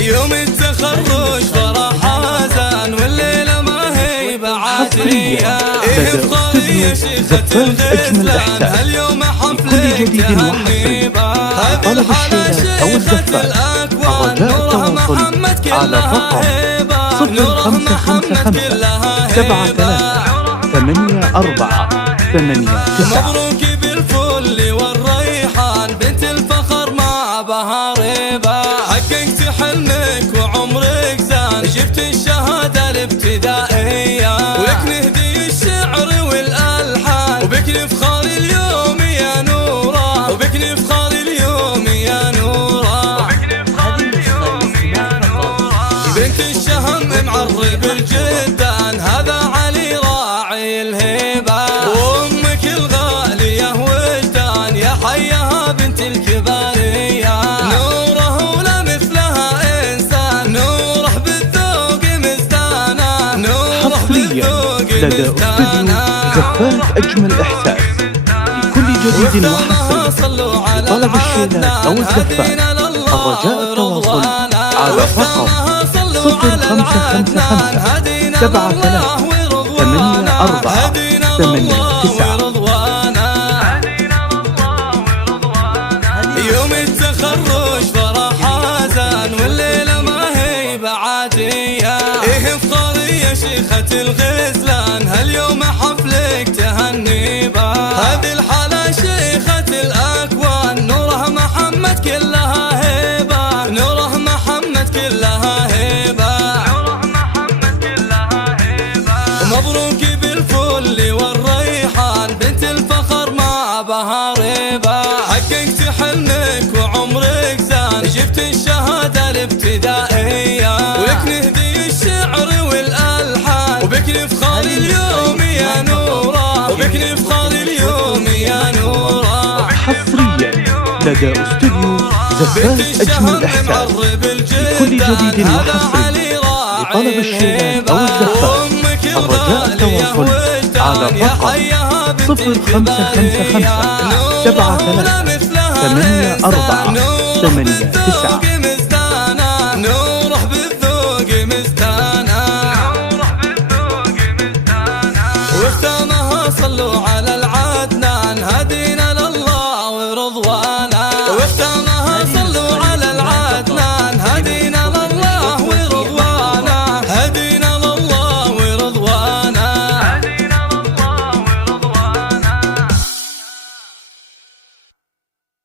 يوم التخرج فرح حزن والليلة ما هي بعادية. إفطارية شيخة الغزلان هاليوم حفلك تهنيبة. هذه الحلا شيخة الأكوان نوره محمد كلها هيبة. نوره محمد كلها هيبة. 84589. مبروك بالفل والريحان بنت الفخر مع بهاريبة. حققت حلمك وعمرك زان جبت الشهادة الابتدائية. ولك نهدي الشعر والألحان وبك نفخر اليوم يا نورة. وبك نفخر اليوم يا نورة. بنت الشهم معرب الجدان هذا علي راعي الهيبة. وأمك الغالية وجدان يا حيها بنت الكبارية. نوره ولا مثلها إنسان نوره بالذوق مزدانة. نوره بالذوق مزدانة. زفاف أجمل إحساس لكل جديد وحصري. لطلب الشيلات أو الزفاف الرجاء التواصل على رقم 0555 738489. يوم التخرج فرح حزن والليلة ما هي بعادية. إفطارية شيخة الغزلان هاليوم حفلك تهنيبة. هذه الحلا شيخة الأكوان نوره محمد كلها هيبة. نوره محمد كلها هيبة. مبروك بالفل والريحان بنت الفخر مع بهاريبة. حققت حلمك وعمرك زان جبت الشهادة الابتدائية. ولك نهدي الشعر والألحان وبك نفخر اليوم يا نورة. وبك نفخر اليوم يا نورة. حصريا لدى استوديو زفاف أجمل إحساس لكل جديد وحصري. لطلب الشيلات أو الزفاف الرجاء التواصل على رقم 0555 73 84 89.